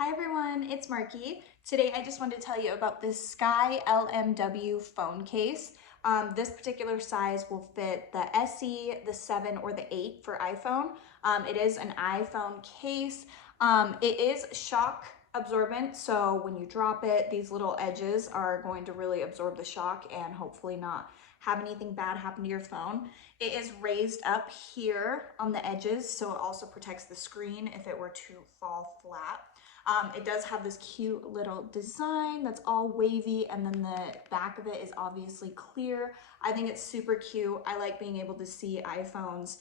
Hi everyone, it's Marky. Today I just wanted to tell you about this Sky LMW phone case. This particular size will fit the SE, the 7, or the 8 for iPhone. It is an iPhone case. It is shock absorbent, so when you drop it, these little edges are going to really absorb the shock and hopefully not have anything bad happen to your phone. It is raised up here on the edges, so it also protects the screen if it were to fall flat. It does have this cute little design that's all wavy, and then the back of it is obviously clear. I think it's super cute. I like being able to see iPhones,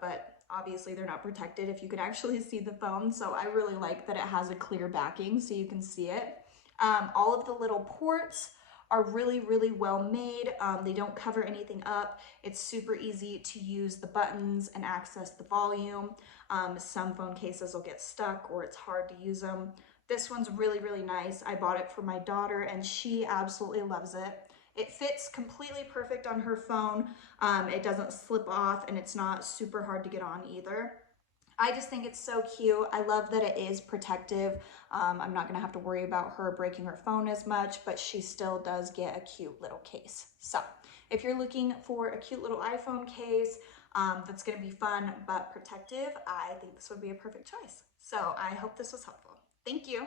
but obviously they're not protected if you could actually see the phone. So I really like that it has a clear backing so you can see it. All of the little ports are really well made. They don't cover anything up. It's super easy to use the buttons and access the volume. Some phone cases will get stuck or it's hard to use them. This one's really nice. I bought it for my daughter and she absolutely loves it. It fits completely perfect on her phone. It doesn't slip off and it's not super hard to get on either. I just think it's so cute. I love that it is protective. I'm not gonna have to worry about her breaking her phone as much, but she still does get a cute little case. So if you're looking for a cute little iPhone case that's gonna be fun but protective, I think this would be a perfect choice. So I hope this was helpful. Thank you.